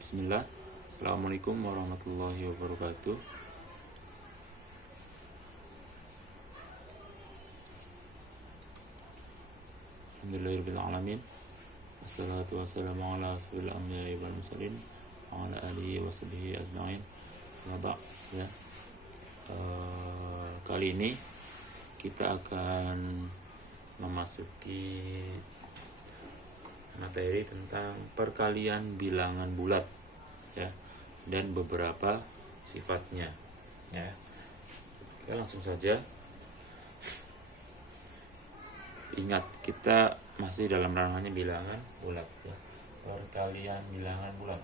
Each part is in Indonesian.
Bismillah. Assalamualaikum warahmatullahi wabarakatuh. Alhamdulillahirrahmanirrahim. Wassalatu wassalamu ala asrofil anbiya'i wal mursalin wa ala alihi wa sahbihi ajma'in. Ya. Kali ini kita akan memasuki materi tentang perkalian bilangan bulat, ya, dan beberapa sifatnya, ya. Kita langsung saja. Ingat, kita masih dalam ranahnya bilangan bulat, ya. Perkalian bilangan bulat.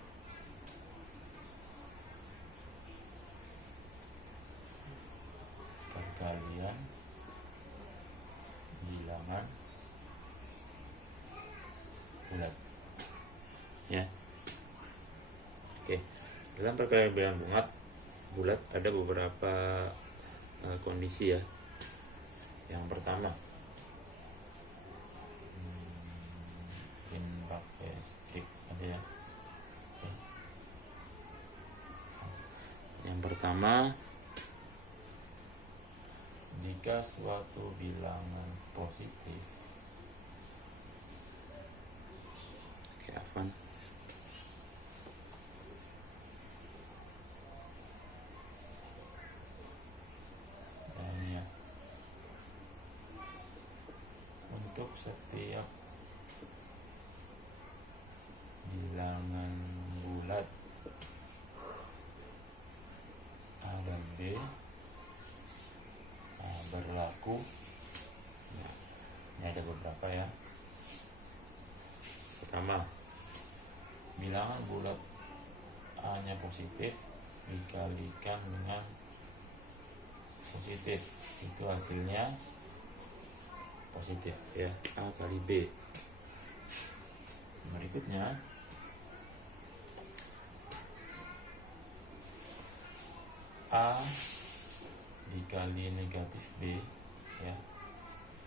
Perkalian bilangan bulat, ya. Oke, dalam perkalian bilangan bulat ada beberapa kondisi, ya. Yang pertama, ini pakai strip aja, ya. Oke. Yang pertama, jika suatu bilangan positif, Afan, dan ya, untuk setiap bilangan bulat A dan B berlaku, nah, ini ada beberapa, ya. Pertama, bilangan bulat A-nya positif dikalikan dengan positif, itu hasilnya positif, ya, A kali B. Berikutnya, A dikali negatif B, ya,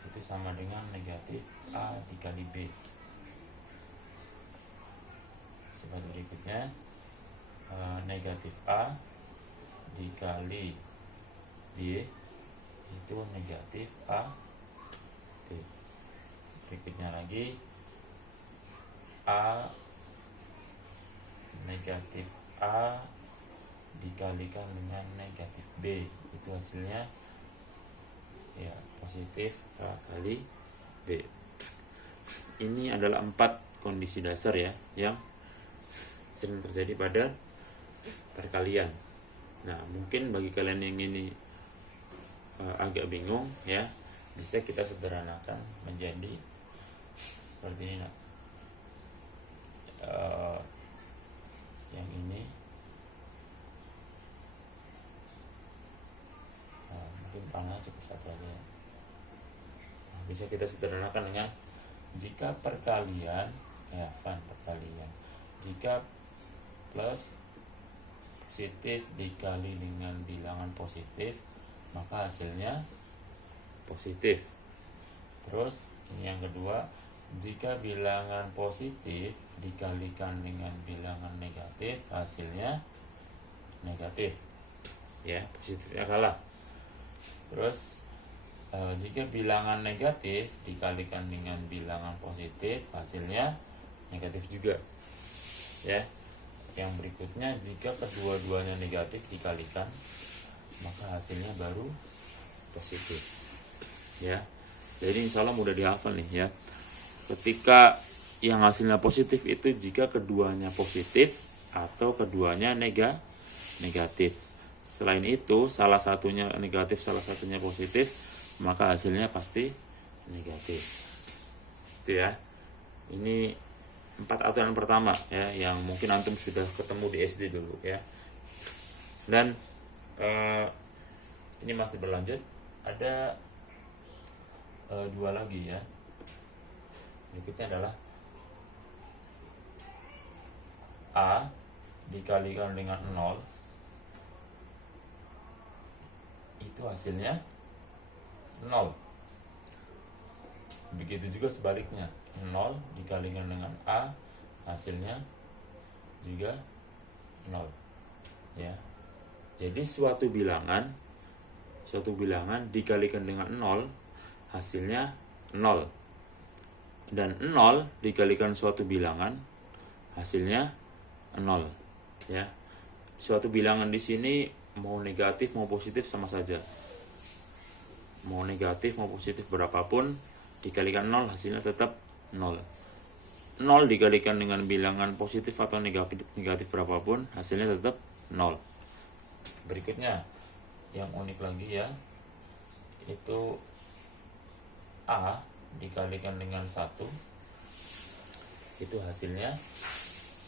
itu sama dengan negatif A dikali B. Sifat berikutnya, negatif A dikali B itu negatif A B. Berikutnya lagi, A negatif A dikalikan dengan negatif B, itu hasilnya, ya, positif A kali B. Ini adalah 4 kondisi dasar, ya, yang sering terjadi pada perkalian. Nah, mungkin bagi kalian yang ini agak bingung, ya, bisa kita sederhanakan menjadi seperti ini. Nah, yang ini, mungkin panah cukup satu aja, ya. Nah, bisa kita sederhanakan dengan jika perkalian, ya, perkalian, jika plus positif dikali dengan bilangan positif, maka hasilnya positif. Terus ini yang kedua, jika bilangan positif dikalikan dengan bilangan negatif, hasilnya negatif, ya, positifnya kalah. Terus jika bilangan negatif dikalikan dengan bilangan positif, hasilnya negatif juga, ya. Yang berikutnya, jika kedua-duanya negatif dikalikan, maka hasilnya baru positif, ya. Jadi insya Allah mudah dihafal nih, ya. Ketika yang hasilnya positif itu jika keduanya positif atau keduanya negatif. Selain itu, salah satunya negatif, salah satunya positif, maka hasilnya pasti negatif. Itu, ya. Ini 4 aturan pertama, ya, yang mungkin antum sudah ketemu di SD dulu, ya. Dan ini masih berlanjut, ada 2 lagi, ya. Berikutnya adalah A dikalikan dengan 0, itu hasilnya 0. Begitu juga sebaliknya, 0 dikalikan dengan A, hasilnya juga 0 ya. Jadi suatu bilangan dikalikan dengan 0 hasilnya 0, dan 0 dikalikan suatu bilangan hasilnya 0 ya. Suatu bilangan di sini mau negatif mau positif sama saja. Mau negatif mau positif berapapun dikalikan 0 hasilnya tetap 0. 0 dikalikan dengan bilangan positif atau negatif berapapun hasilnya tetap 0. Berikutnya yang unik lagi ya, itu A dikalikan dengan 1, itu hasilnya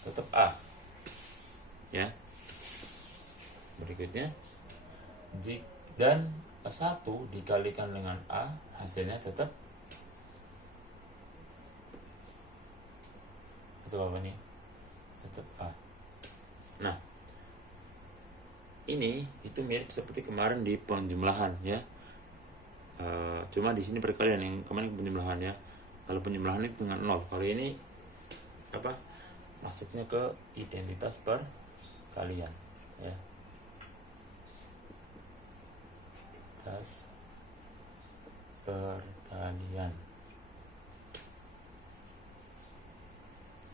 tetap A ya. Berikutnya dan 1 dikalikan dengan A hasilnya tetap apa nih? Tetap A. Nah, ini itu mirip seperti kemarin di penjumlahan ya. Cuma di sini perkalian, yang kemarin penjumlahan ya. Kalau penjumlahan itu dengan 0, kalau ini apa? Masuknya ke identitas perkalian ya. Identitas perkalian.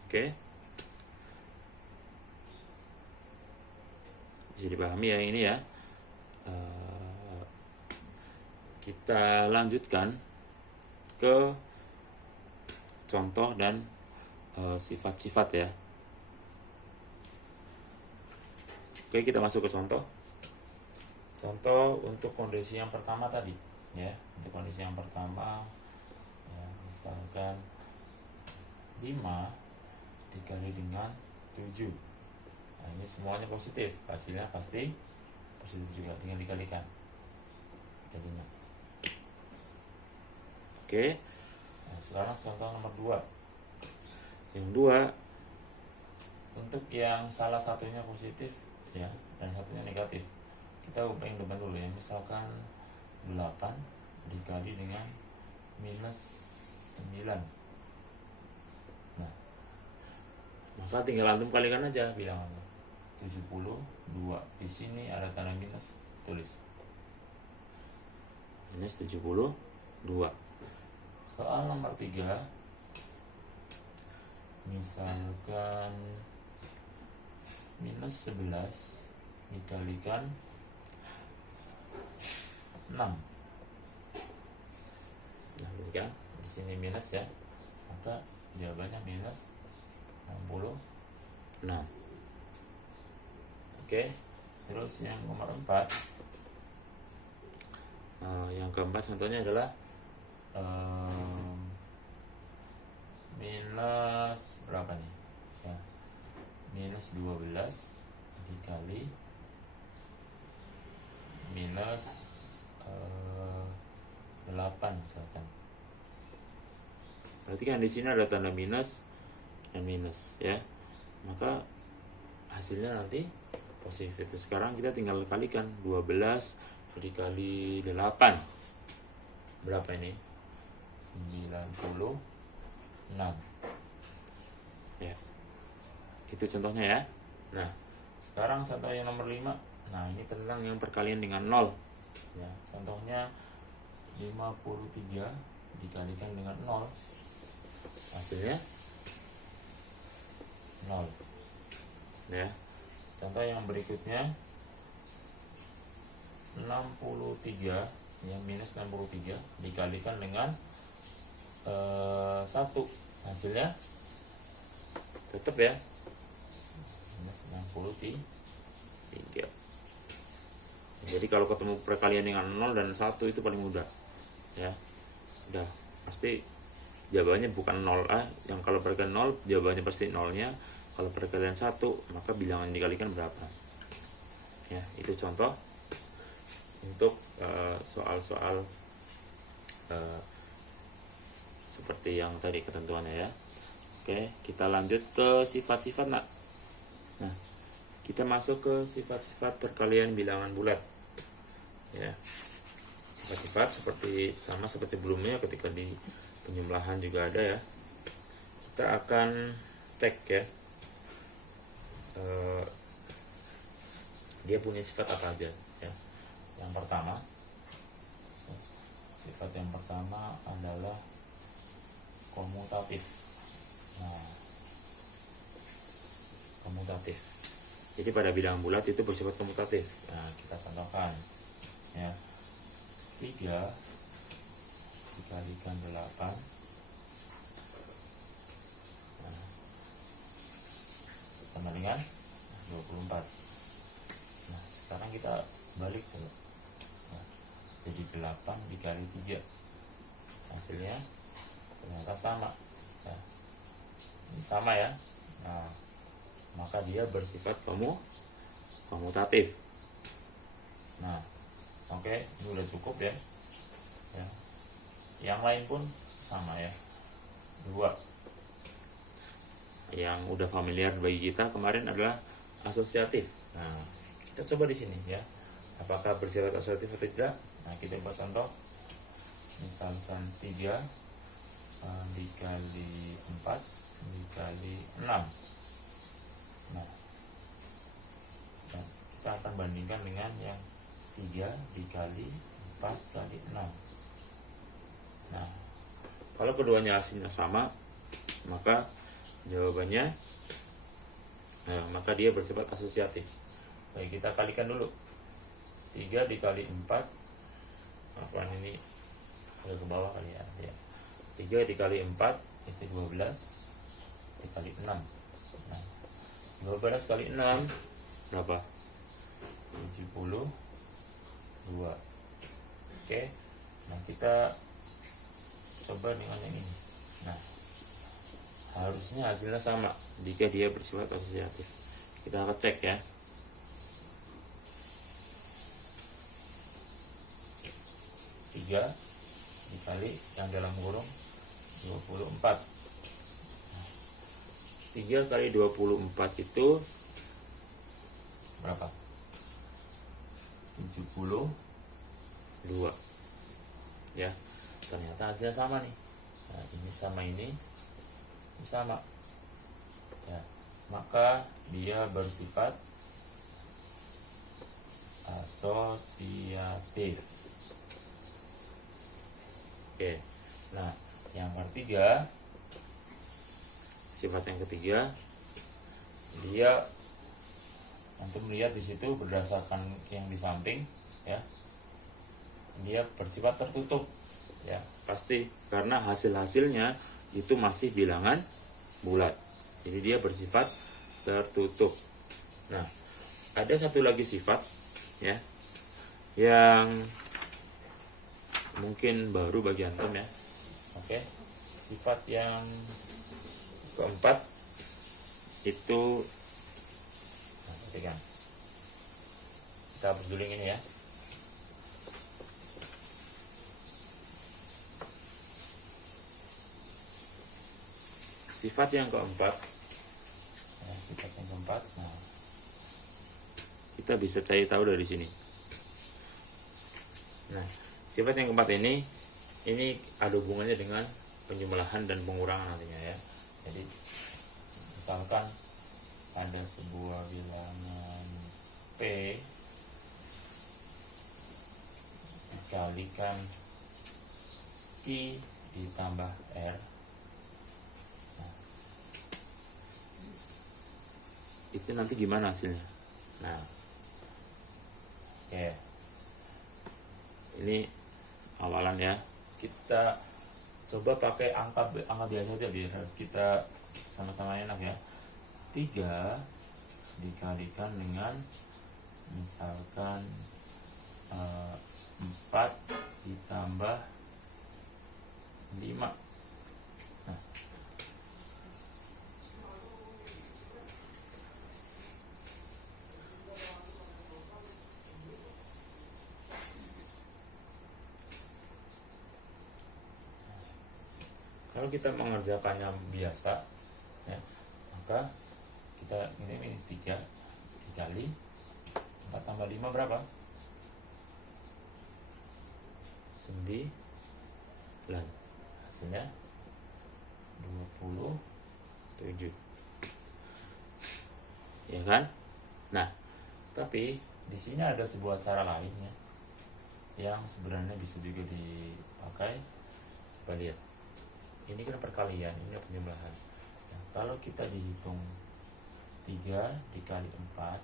Oke. Bisa dipahami ya ini ya. Kita lanjutkan ke contoh dan sifat-sifat ya. Oke, kita masuk ke contoh. Contoh untuk kondisi yang pertama tadi ya. Untuk kondisi yang pertama ya, misalkan 5 dikali dengan 7. Nah, ini semuanya positif, hasilnya pasti positif juga, tinggal dikalikan. Jadinya. Oke. Nah, sekarang contoh nomor 2. Yang 2, untuk yang salah satunya positif ya dan satunya negatif, kita ubah yang depan dulu ya. Misalkan 8 dikali dengan minus 9. Nah, maka tinggal antum kalikan aja bilangannya. 72. Di sini ada tanda minus, tulis minus 72. Soal nomor 3, misalkan minus 11 dikalikan 6. Nah, ini kan di sini minus ya, maka jawabannya minus 66. Oke, terus yang nomor 4, yang keempat contohnya adalah minus berapa nih ya, minus 12 dikali minus 8 misalkan. Berarti kan di sini ada tanda minus dan minus ya, maka hasilnya nanti positif. Sekarang kita tinggal kalikan 12 dikali 8 berapa ini? 96 ya. Itu contohnya ya. Nah, sekarang contoh yang nomor 5. Nah, ini tentang yang perkalian dengan 0 ya. Contohnya 53 dikalikan dengan 0 hasilnya 0 ya. Contoh yang berikutnya 63 ya, minus 63 dikalikan dengan 1 hasilnya tetap ya minus 63. Jadi kalau ketemu perkalian dengan 0 dan 1 itu paling mudah ya. Udah pasti jawabannya bukan 0A, yang kalau perkalian 0 jawabannya pasti 0-nya. Kalau perkalian 1 maka bilangan dikalikan berapa ya. Itu contoh untuk soal-soal seperti yang tadi ketentuannya ya. Oke, kita lanjut ke sifat-sifat nak. Nah, kita masuk ke sifat-sifat perkalian bilangan bulat ya. Sifat-sifat sama seperti sebelumnya ketika di penjumlahan juga ada ya. Kita akan cek ya dia punya sifat apa aja ya. Yang pertama, sifat yang pertama adalah komutatif. Nah, komutatif. Jadi pada bilangan bulat itu bersifat komutatif. Nah, kita contohkan ya. 3 dikalikan 8. Nah, sama dengan 24. Nah, sekarang kita balik dulu. Nah, jadi 8 dikali 3. Hasilnya ternyata sama. Ya. Ini sama ya. Nah, maka dia bersifat komutatif. Nah, oke, ini udah cukup ya. Ya. Yang lain pun sama ya. 2. Yang udah familiar bagi kita kemarin adalah asosiatif. Nah, kita coba di sini ya. Apakah bersifat asosiatif atau tidak? Nah, kita buat contoh. Misalkan 3 dikali 4 dikali 6. Nah, kita akan bandingkan dengan yang 3 dikali 4 kali 6. Nah, kalau keduanya hasilnya sama, maka jawabannya maka dia bersifat asosiatif. Baik, kita kalikan dulu. 3 dikali 4, apaan ini agak ke bawah kali ya. 3 dikali 4 itu 12 dikali 6. Nah, 12 kali 6 berapa? 72. Oke. Nah, kita coba dengan yang ini. Nah, harusnya hasilnya sama jika dia bersifat asosiatif. Kita akan cek ya. 3 dikali yang dalam kurung 24. 3 kali 24 itu berapa? 72 ya. Ternyata hasilnya sama nih. Nah, ini sama ini sama ya, maka dia bersifat asosiatif. Oke. Nah, yang ketiga, sifat yang ketiga, dia untuk melihat di situ berdasarkan yang di samping ya, dia bersifat tertutup ya, pasti karena hasilnya itu masih bilangan bulat, jadi dia bersifat tertutup. Nah, ada satu lagi sifat ya yang mungkin baru bagi antum ya. Oke, sifat yang keempat itu, nah, perhatikan, kita hapus dulu ini ya. Sifat yang keempat, sifat yang keempat, nah, kita bisa cari tahu dari sini. Nah, sifat yang keempat ini ada hubungannya dengan penjumlahan dan pengurangan nantinya ya. Jadi misalkan ada sebuah bilangan P dikalikan I ditambah R. Nah, itu nanti gimana hasilnya? Nah, oke. Ini awalan ya. Kita coba pakai angka biasa aja biar kita sama-sama enak ya. 3 dikalikan dengan misalkan 4 ditambah 5. Nah, kalau kita mengerjakannya biasa ya, maka kita ini 3 dikali 4 tambah 5 berapa? 9. Hasilnya 27. Ya kan? Nah, tapi di sini ada sebuah cara lain ya, yang sebenarnya bisa juga dipakai. Coba lihat, ini kan perkalian, ini penjumlahan. Nah, kalau kita dihitung 3 dikali 4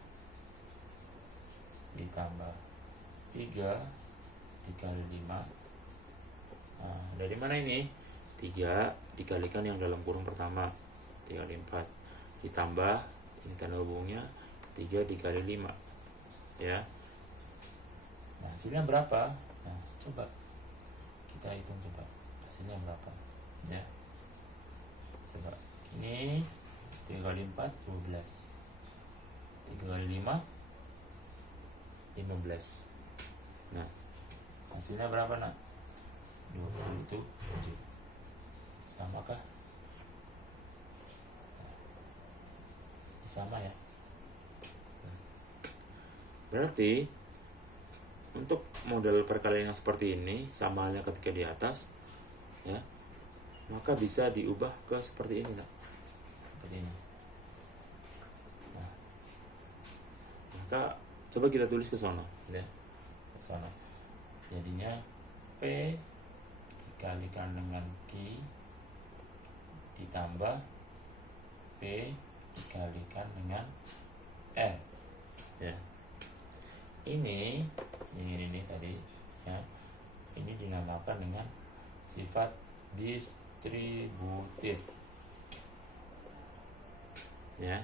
ditambah 3 dikali 5. Nah, dari mana ini? 3 dikalikan yang dalam kurung pertama 3 kali 4 ditambah, ini tanda hubungnya 3 dikali 5 ya. Nah, hasilnya berapa? Nah, coba kita hitung, coba hasilnya berapa ya. Coba, ini 3 kali 4 12, 3 kali 5 15. Nah, hasilnya berapa nak? 27. Samakah? Sama ya. Berarti untuk model perkalian yang seperti ini, sama halnya ketika di atas ya, maka bisa diubah ke seperti ini nak. Seperti ini. Nah, maka coba kita tulis ke sana ya. Ke sana. Jadinya P dikalikan dengan Q ditambah P dikalikan dengan R ya. Ini tadi ya, ini dinamakan dengan sifat distributif ya,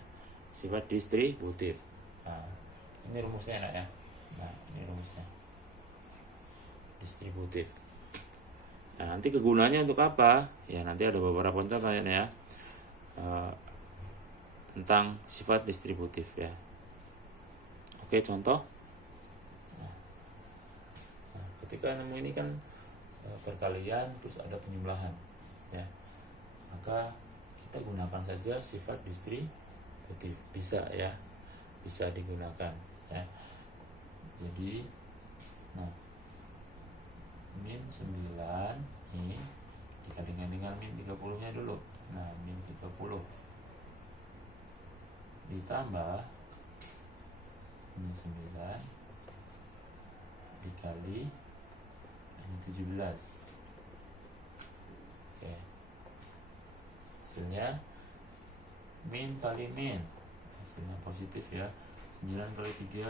sifat distributif. Nah, ini rumusnya enak ya. Nah, ini rumusnya distributif. Nah, nanti kegunaannya untuk apa ya, nanti ada beberapa contohnya ya, tentang sifat distributif ya. Oke, contoh. Nah, ketika nemu ini kan perkalian terus ada penjumlahan ya, maka kita gunakan saja sifat distributif, bisa ya, bisa digunakan ya. Jadi nah, min 9 ini dikalikan dengan min 30 nya dulu. Nah, min 30 ditambah min 9 dikali ini 17. Oke, hasilnya min kali min, hasilnya positif ya. 9 kali 3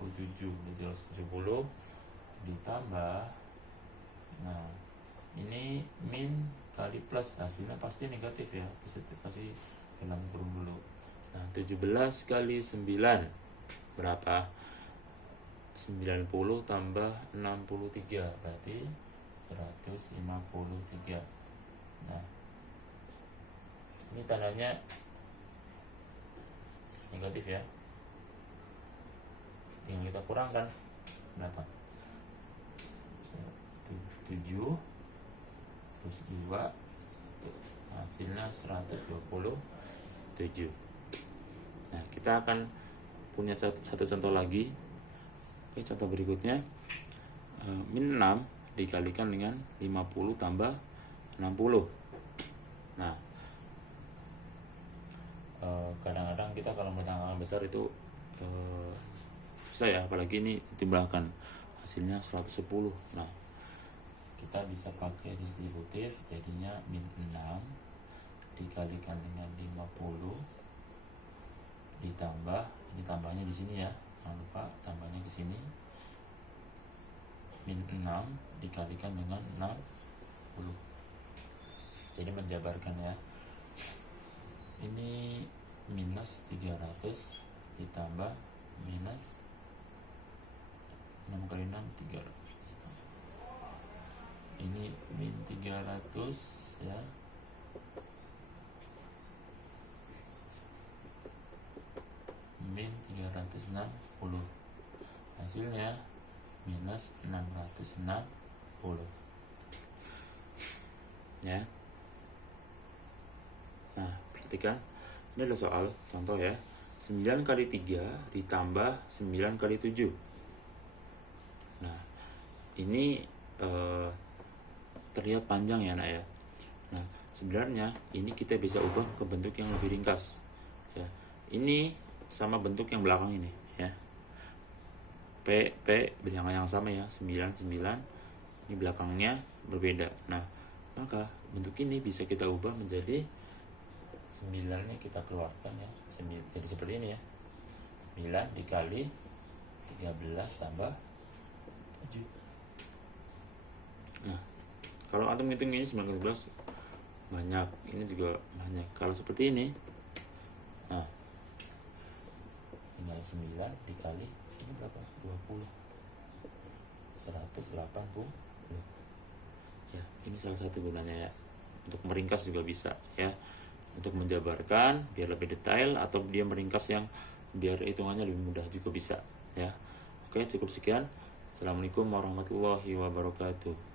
27, 270 ditambah, nah ini min kali plus, hasilnya pasti negatif ya, bisa kasih dalam kurung dulu. Nah, 17 kali 9 berapa? 90 tambah 63 berarti 153. Nah, ini tandanya negatif ya, tinggal kita kurangkan berapa? 7 terus 2, hasilnya 127. Nah, kita akan punya satu contoh lagi. Oke, contoh berikutnya, min 6 dikalikan dengan 50 tambah 60. Nah, kadang-kadang kita kalau menggunakan angka besar itu susah ya, apalagi ini ditimbangkan, hasilnya 110. Nah, kita bisa pakai distributif, jadinya min 6 dikalikan dengan 50 ditambah, ini tambahnya di sini ya, jangan lupa tambahnya ke sini, min 6 dikalikan dengan 60. Jadi menjabarkan ya, ini minus 300 ditambah minus 6 kali 6 300. Ini min 300 ya, min 360, hasilnya minus 660 ya. Nah, perhatikan, ini adalah soal contoh ya. 9 kali 3 ditambah 9 kali 7. Nah, ini terlihat panjang ya nak ya. Nah, sebenarnya ini kita bisa ubah ke bentuk yang lebih ringkas ya. Ini sama bentuk yang belakang ini ya. bilangan yang sama ya, 9 ini belakangnya berbeda. Nah, maka bentuk ini bisa kita ubah menjadi 9-nya kita keluarkan ya, jadi seperti ini ya, 9 dikali 13 tambah 7. Nah, kalau antum hitung ini 9 kali 11 banyak, ini juga banyak. Kalau seperti ini, nah tinggal 9 dikali ini berapa? 20, 180 ya. Ini salah satu gunanya ya, untuk meringkas juga bisa ya, untuk menjabarkan biar lebih detail, atau dia meringkas yang biar hitungannya lebih mudah juga bisa ya. Oke, cukup sekian. Assalamualaikum warahmatullahi wabarakatuh.